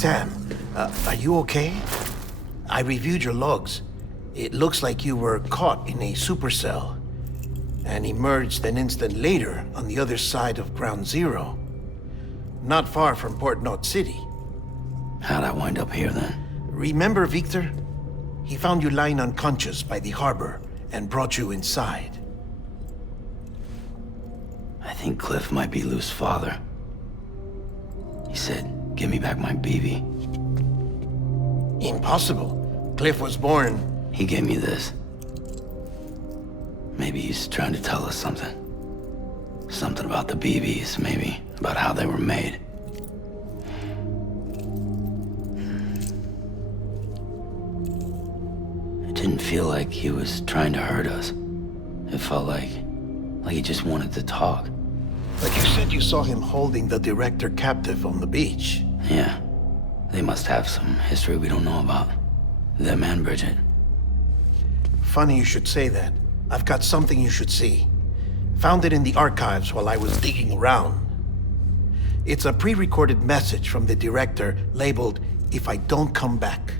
Sam, are you okay? I reviewed your logs. It looks like you were caught in a supercell and emerged an instant later on the other side of Ground Zero. Not far from Port Knot City. How'd I wind up here then? Remember Victor? He found you lying unconscious by the harbor and brought you inside. I think Cliff might be Lou's father. He said, give me back my BB. Impossible. Cliff was born... He gave me this. Maybe he's trying to tell us something. Something about the BBs, maybe. About how they were made. It didn't feel like he was trying to hurt us. It felt like he just wanted to talk. But you said you saw him holding the director captive on the beach. Yeah. They must have some history we don't know about. Them and Bridget. Funny you should say that. I've got something you should see. Found it in the archives while I was digging around. It's a pre-recorded message from the director labeled, "If I don't come back."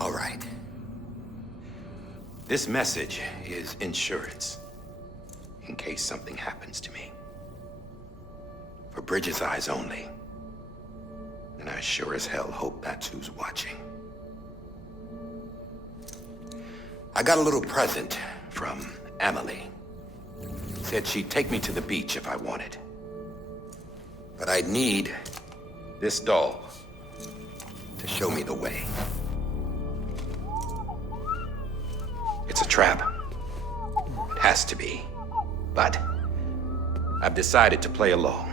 All right. This message is insurance, in case something happens to me. For Bridget's eyes only. And I sure as hell hope that's who's watching. I got a little present from Emily. Said she'd take me to the beach if I wanted. But I'd need this doll to show me the way. It's a trap. It has to be. But I've decided to play along.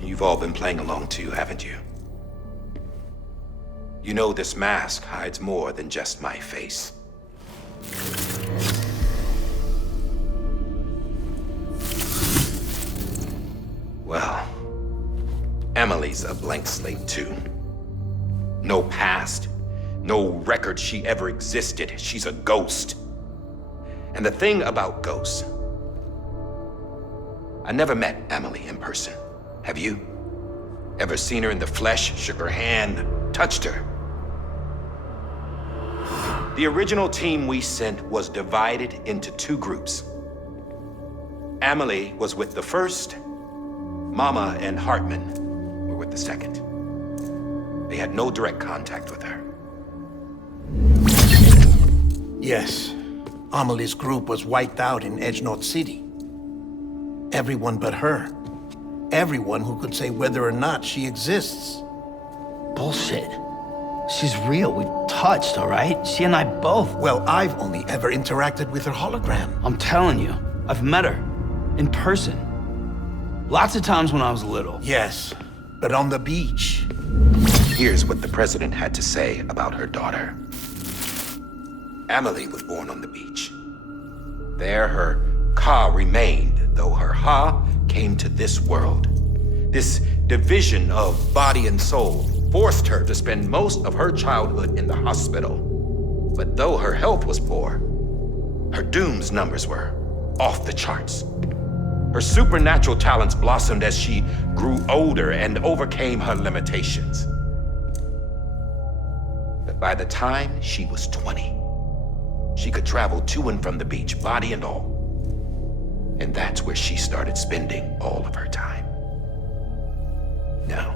You've all been playing along too, haven't you? You know this mask hides more than just my face. Well, Emily's a blank slate too. No past. No record she ever existed. She's a ghost. And the thing about ghosts, I never met Emily in person. Have you? Ever seen her in the flesh, shook her hand, touched her? The original team we sent was divided into two groups. Emily was with the first. Mama and Hartman were with the second. They had no direct contact with her. Yes. Amelie's group was wiped out in Edge Knot City. Everyone but her. Everyone who could say whether or not she exists. Bullshit. She's real. We've touched, all right? She and I both. Well, I've only ever interacted with her hologram. I'm telling you, I've met her. In person. Lots of times when I was little. Yes, but on the beach. Here's what the president had to say about her daughter. Emily was born on the beach. There her Ka remained, though her Ha came to this world. This division of body and soul forced her to spend most of her childhood in the hospital. But though her health was poor, her Doom's numbers were off the charts. Her supernatural talents blossomed as she grew older and overcame her limitations. But by the time she was 20, she could travel to and from the beach, body and all. And that's where she started spending all of her time. Now,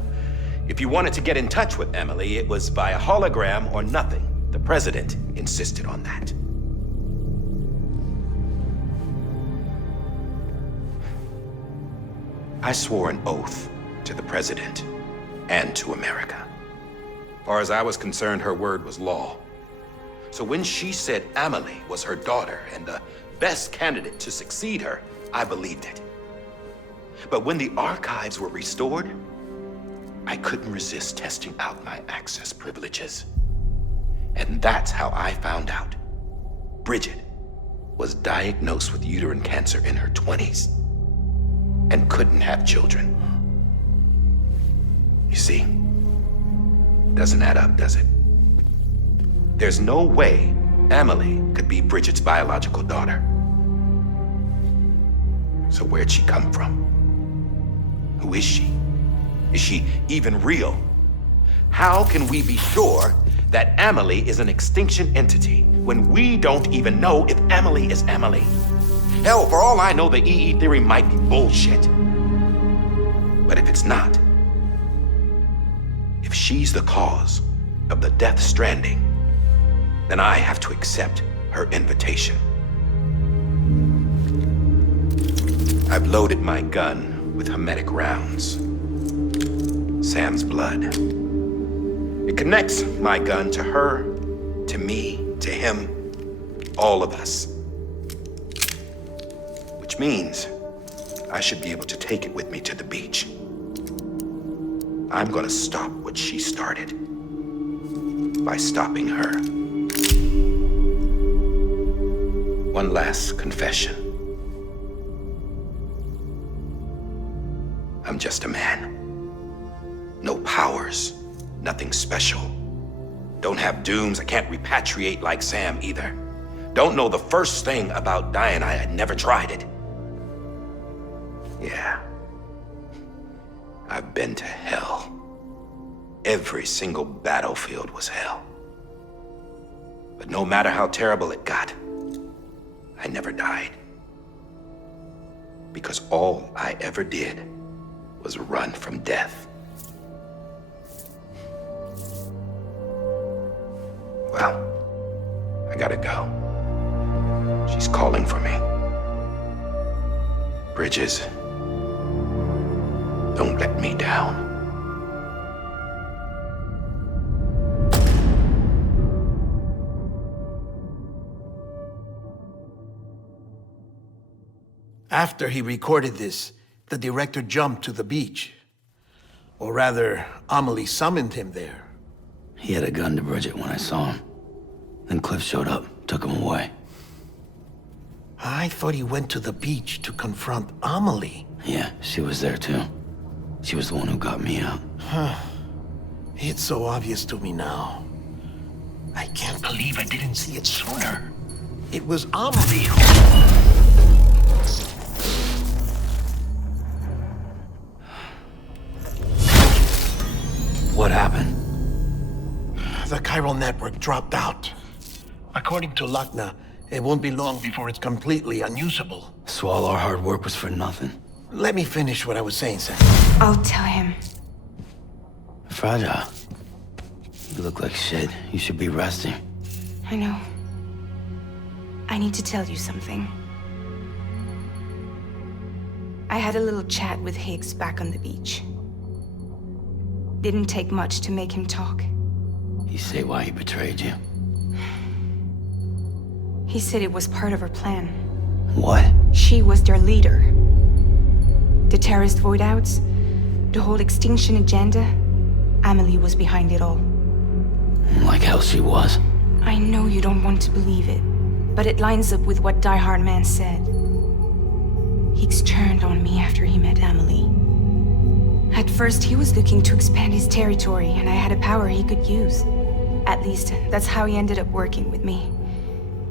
if you wanted to get in touch with Emily, it was via hologram or nothing. The president insisted on that. I swore an oath to the president and to America. As far as I was concerned, her word was law. So when she said Emily was her daughter and the best candidate to succeed her, I believed it. But when the archives were restored, I couldn't resist testing out my access privileges. And that's how I found out Bridget was diagnosed with uterine cancer in her 20s. and couldn't have children. You see, doesn't add up, does it? There's no way Amelie could be Bridget's biological daughter. So where'd she come from? Who is she? Is she even real? How can we be sure that Amelie is an extinction entity when we don't even know if Amelie is Amelie? Hell, for all I know, the EE theory might be bullshit. But if it's not, if she's the cause of the death stranding, then I have to accept her invitation. I've loaded my gun with hermetic rounds. Sam's blood. It connects my gun to her, to me, to him, all of us. Which means I should be able to take it with me to the beach. I'm gonna stop what she started by stopping her. One last confession. I'm just a man. No powers, nothing special. Don't have dooms, I can't repatriate like Sam either. Don't know the first thing about dying, I had never tried it. Yeah. I've been to hell. Every single battlefield was hell. But no matter how terrible it got, I never died. Because all I ever did was run from death. Well, I gotta go. She's calling for me. Bridges, don't let me down. After he recorded this, the director jumped to the beach. Or rather, Amelie summoned him there. He had a gun to Bridget when I saw him. Then Cliff showed up, took him away. I thought he went to the beach to confront Amelie. Yeah, she was there too. She was the one who got me out. It's so obvious to me now. I can't believe I didn't see it sooner. It was Amelie who... What happened? The chiral network dropped out. According to Luckna, it won't be long before it's completely unusable. So all our hard work was for nothing. Let me finish what I was saying, Sam. I'll tell him. Fragile. You look like shit. You should be resting. I know. I need to tell you something. I had a little chat with Higgs back on the beach. Didn't take much to make him talk. You say why he betrayed you? He said it was part of her plan. What? She was their leader. The terrorist voidouts, the whole extinction agenda, Amelie was behind it all. Like hell she was. I know you don't want to believe it, but it lines up with what Die Hard Man said. Higgs turned on me after he met Amelie. At first, he was looking to expand his territory, and I had a power he could use. At least, that's how he ended up working with me.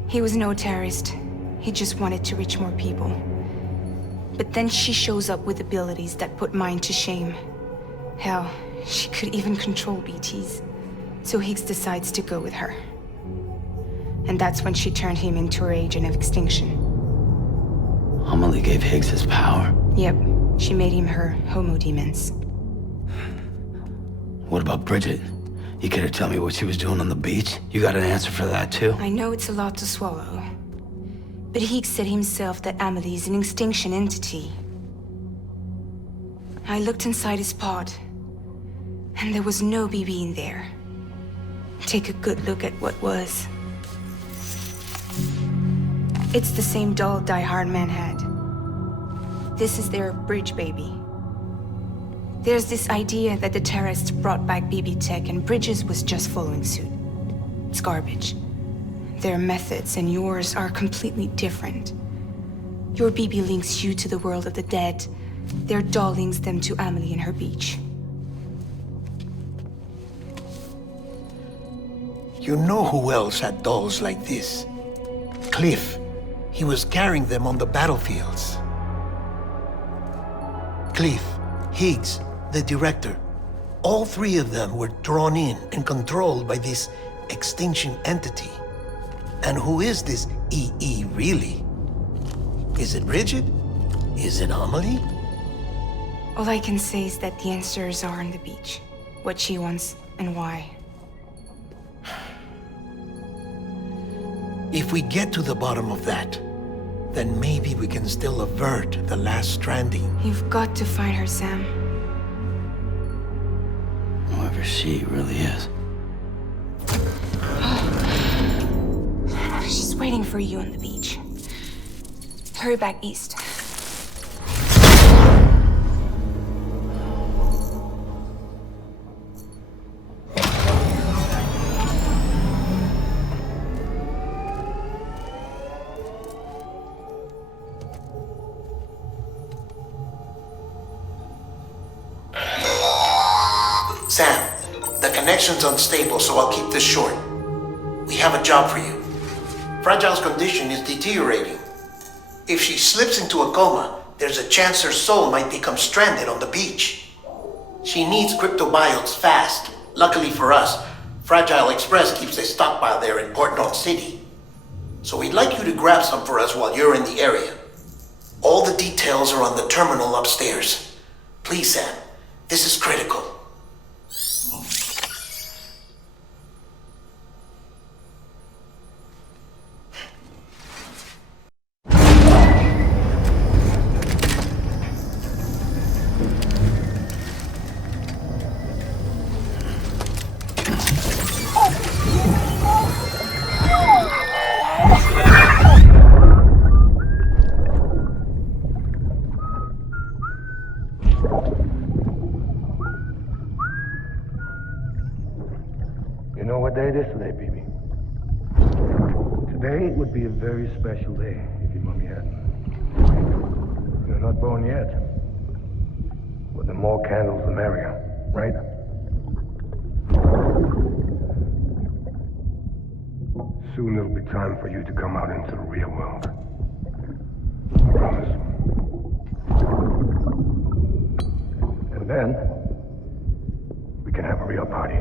He was no terrorist. He just wanted to reach more people. But then she shows up with abilities that put mine to shame. Hell, she could even control BTs. So Higgs decides to go with her. And that's when she turned him into her agent of extinction. Amelie gave Higgs his power. Yep, she made him her homo demons. What about Bridget? You care to tell me what she was doing on the beach? You got an answer for that too? I know it's a lot to swallow. But Higgs said himself that Amelie is an extinction entity. I looked inside his pod, and there was no BB in there. Take a good look at what was. It's the same doll Die Hard Man had. This is their bridge baby. There's this idea that the terrorists brought back BB tech and Bridges was just following suit. It's garbage. Their methods and yours are completely different. Your BB links you to the world of the dead, Their doll links them to Amelie and her beach. You know who else had dolls like this? Cliff. He was carrying them on the battlefields. Cliff, Higgs, the director. All three of them were drawn in and controlled by this extinction entity. And who is this EE really? Is it Bridget? Is it Amelie? All I can say is that the answers are on the beach. What she wants and why. If we get to the bottom of that, then maybe we can still avert the last stranding. You've got to find her, Sam. Whoever she really is. She's waiting for you on the beach. Hurry back east. Sam, the connection's unstable, so I'll keep this short. We have a job for you. Fragile's condition is deteriorating. If she slips into a coma, there's a chance her soul might become stranded on the beach. She needs cryptobiotes fast. Luckily for us, Fragile Express keeps a stockpile there in Port North City. So we'd like you to grab some for us while you're in the area. All the details are on the terminal upstairs. Please, Sam, this is critical. You know what day it is today, BB? Today would be a very special day if your mommy hadn't. You're not born yet. But the more candles, the merrier, right? Soon it'll be time for you to come out into the real world. I promise. And then, we can have a real party.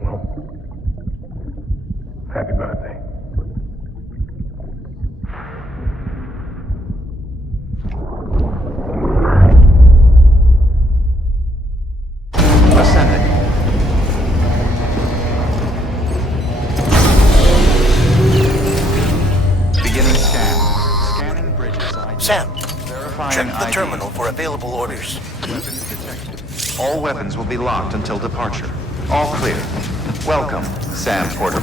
Well, happy birthday. Ascending. Beginning scan. Scanning bridges. Sam, Verifying check the ID. terminal for available orders. Weapons detected. All weapons will be locked until departure. All clear. Welcome, Sam Porter.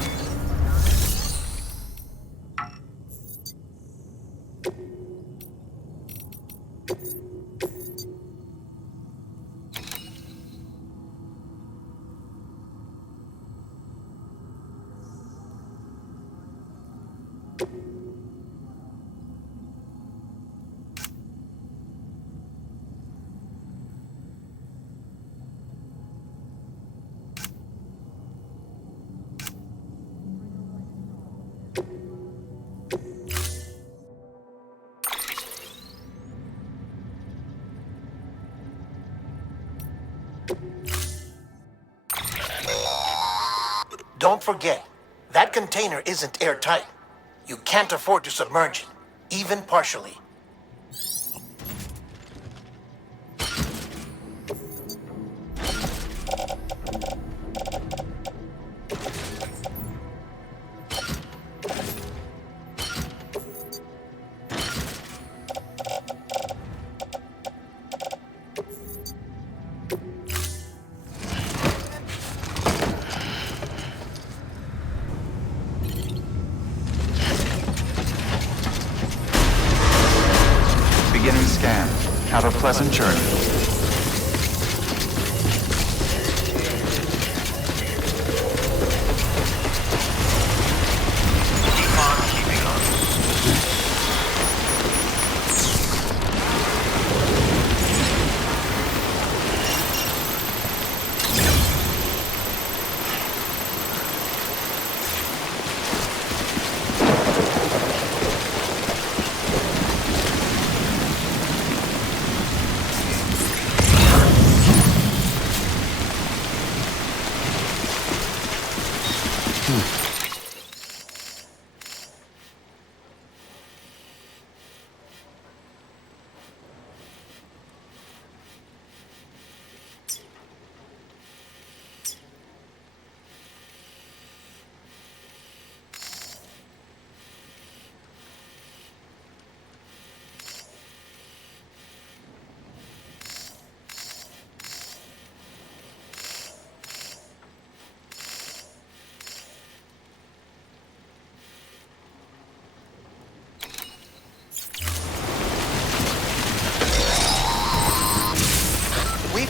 Don't forget, that container isn't airtight. You can't afford to submerge it, even partially. Beginning scan. Have a pleasant journey.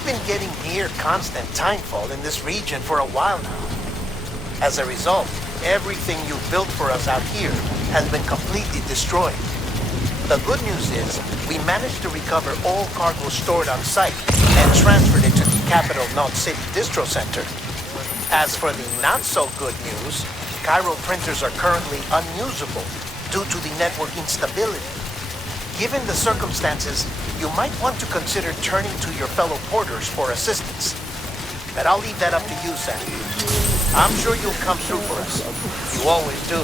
been getting near constant timefall in this region for a while now. As a result, everything you built for us out here has been completely destroyed. The good news is, we managed to recover all cargo stored on site and transferred it to the Capital Knot City Distro Center. As for the not-so-good news, Cairo printers are currently unusable due to the network instability. Given the circumstances, you might want to consider turning to your fellow porters for assistance. But I'll leave that up to you, Sam. I'm sure you'll come through for us. You always do.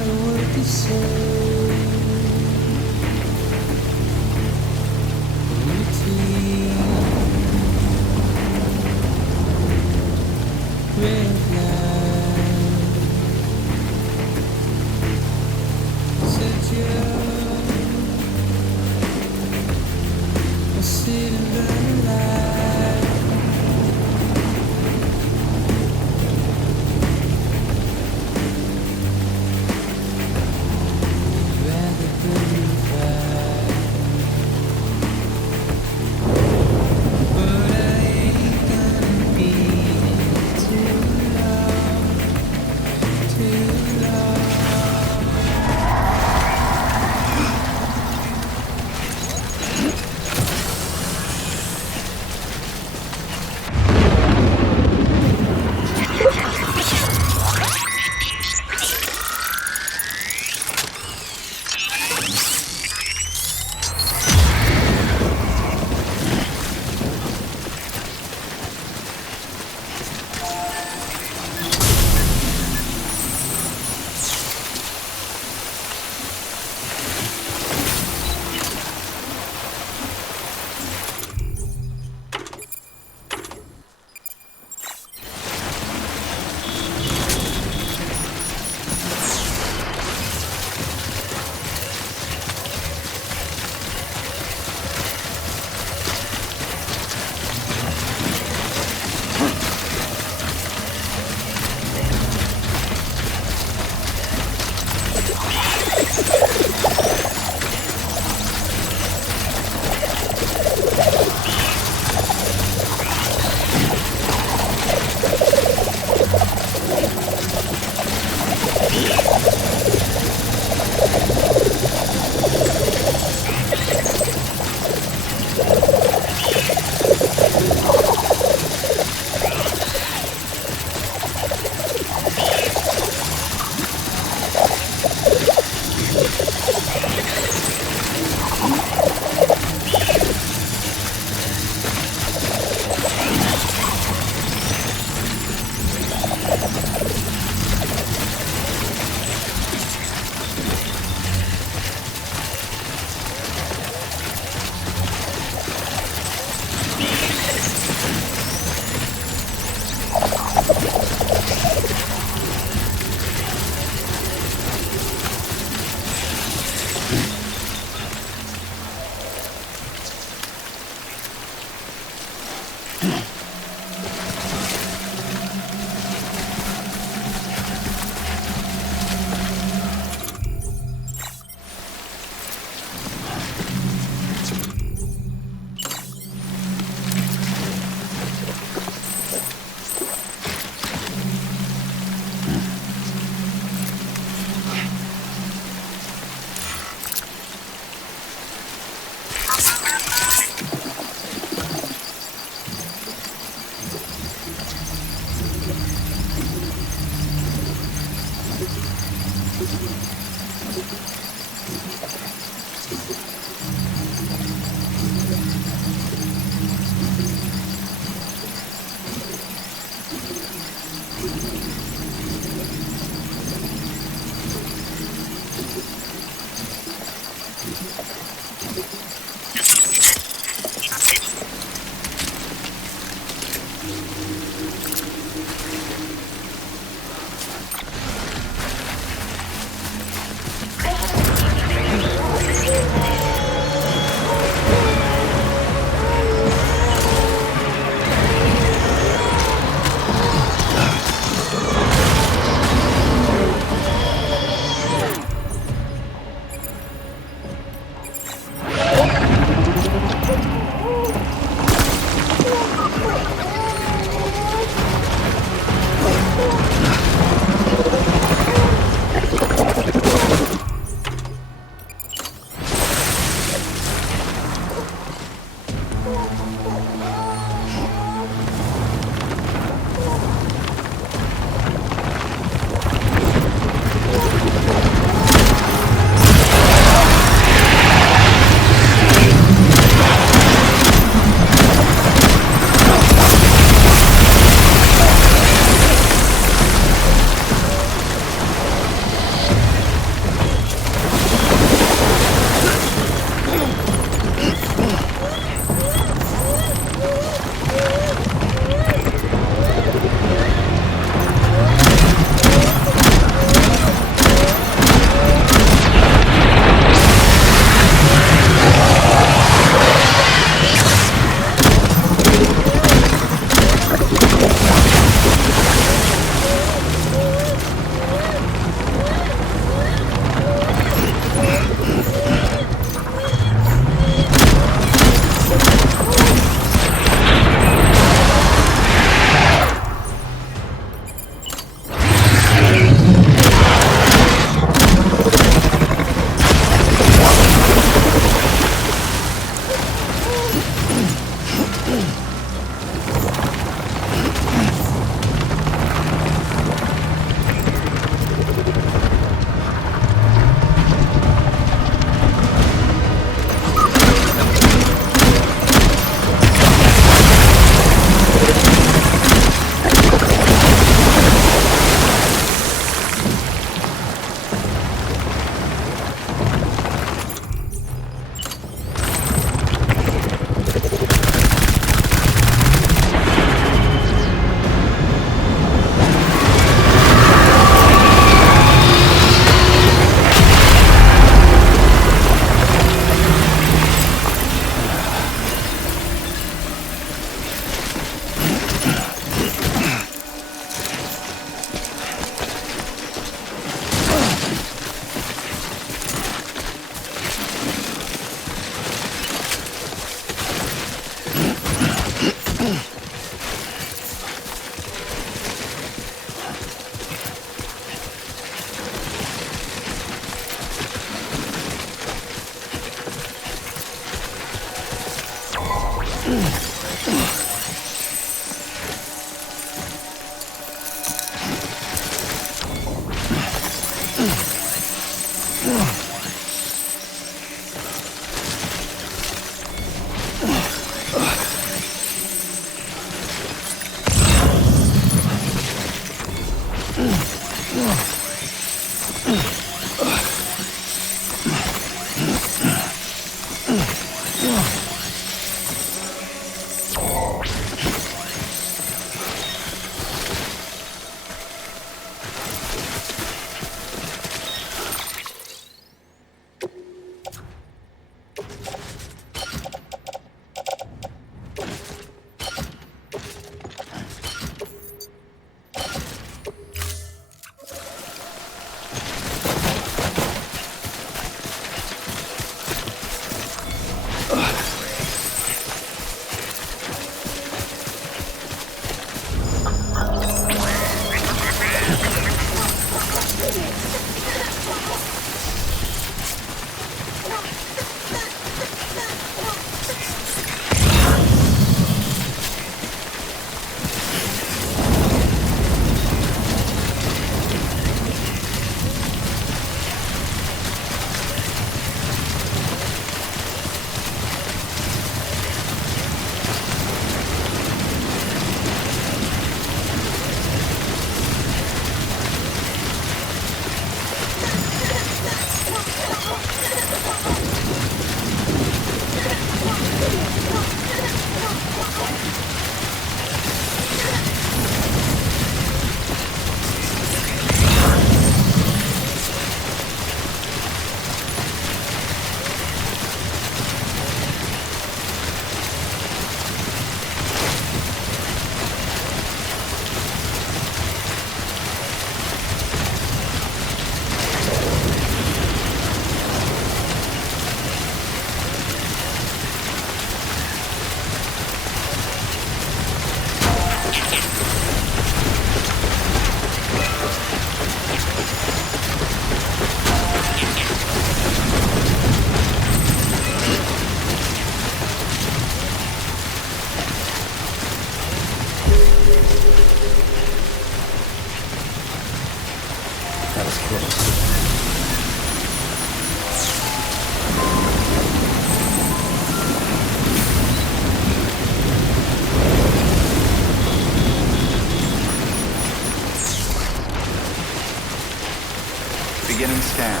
Beginning scan.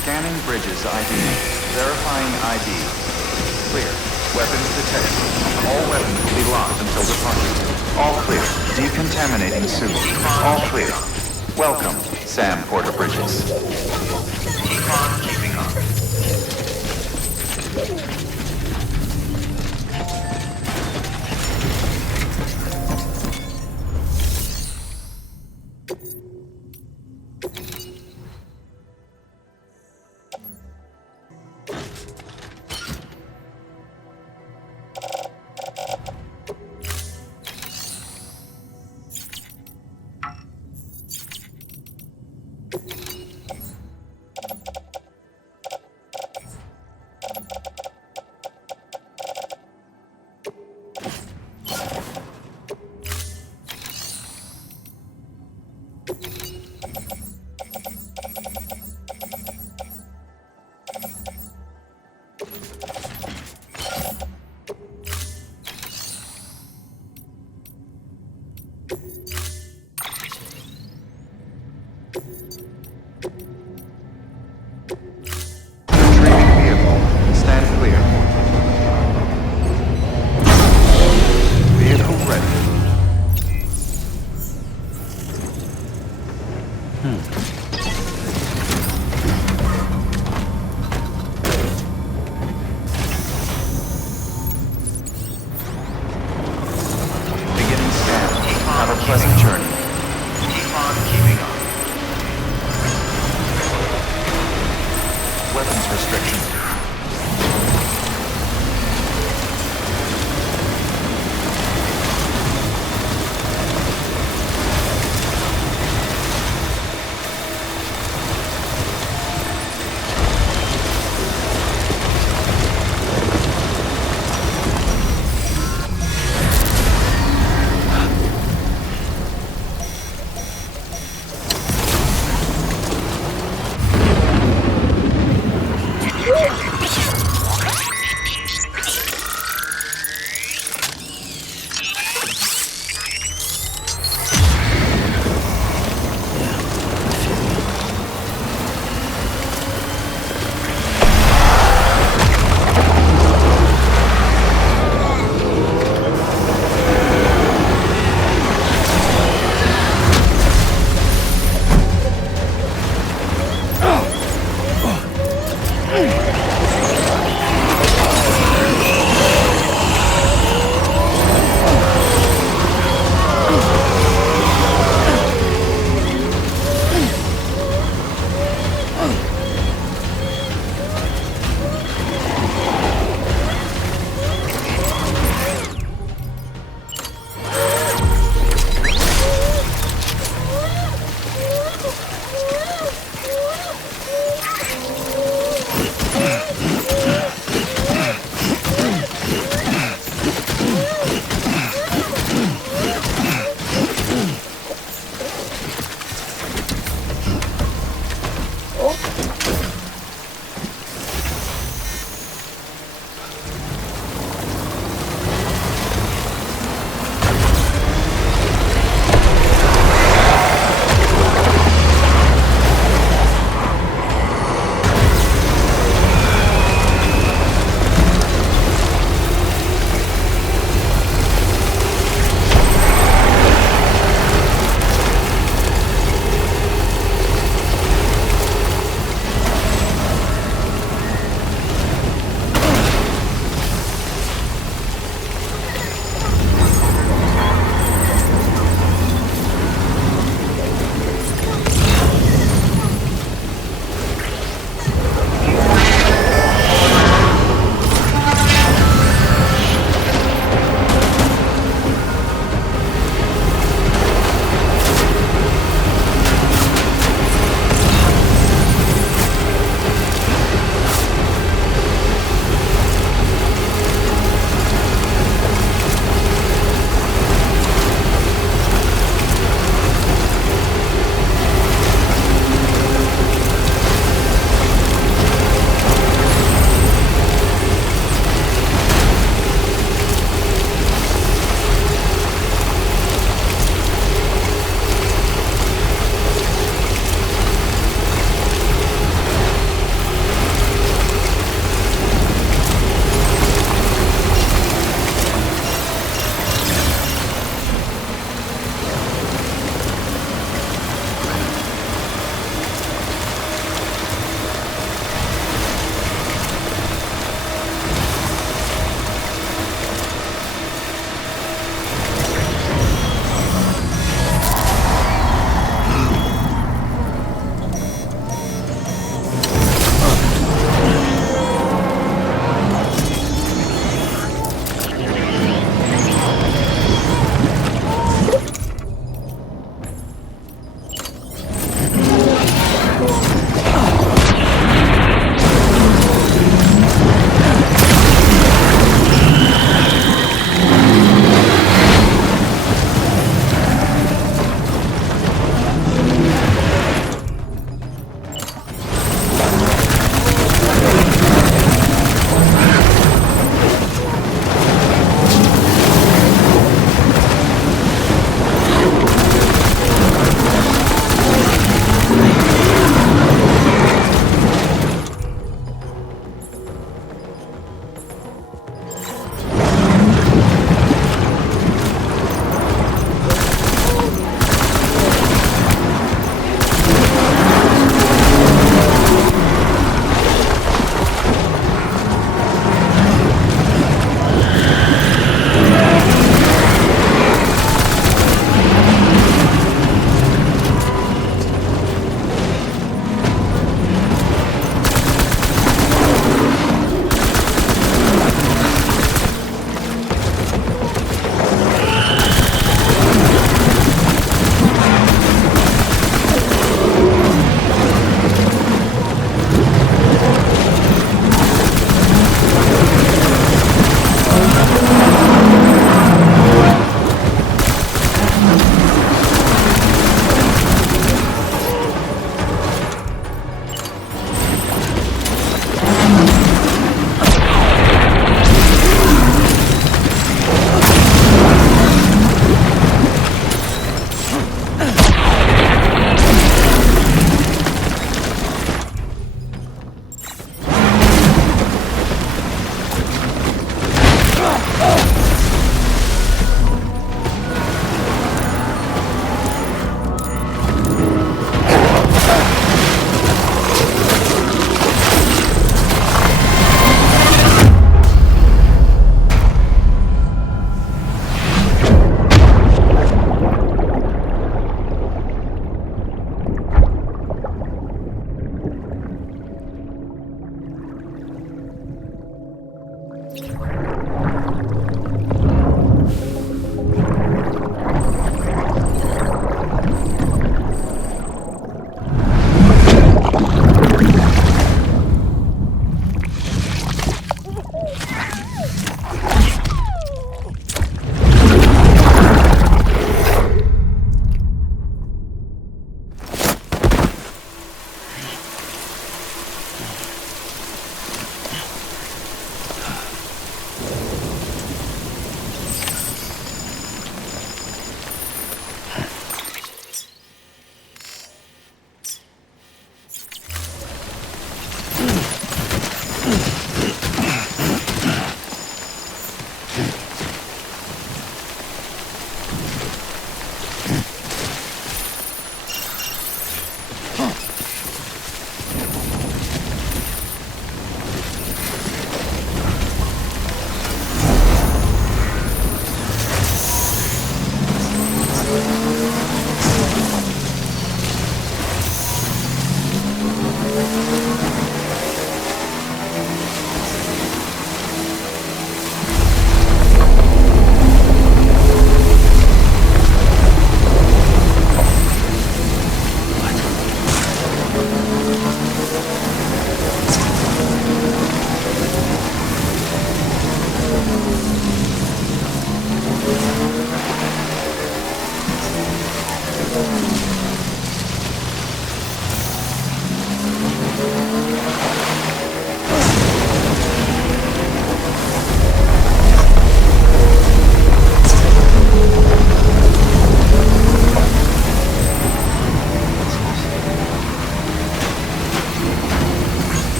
Scanning bridges ID. Verifying ID. Clear. Weapons detected. All weapons will be locked until departure. All clear. Decontaminating suit. All clear. Welcome, Sam Porter Bridges. Keep on keeping up. Retrieving vehicle. Stand clear. Vehicle ready. Beginning scan. Have a pleasant journey. Keep on keeping up. Weapons restriction.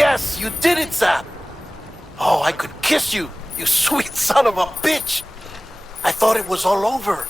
Yes, you did it, Sam! Oh, I could kiss you, you sweet son of a bitch! I thought it was all over.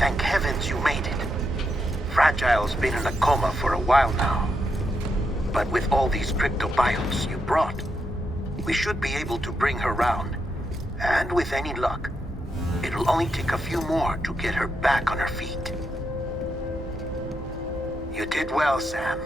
Thank heavens you made it. Fragile's been in a coma for a while now. But with all these cryptobiotes you brought, we should be able to bring her round. And with any luck, it'll only take a few more to get her back on her feet. You did well, Sam.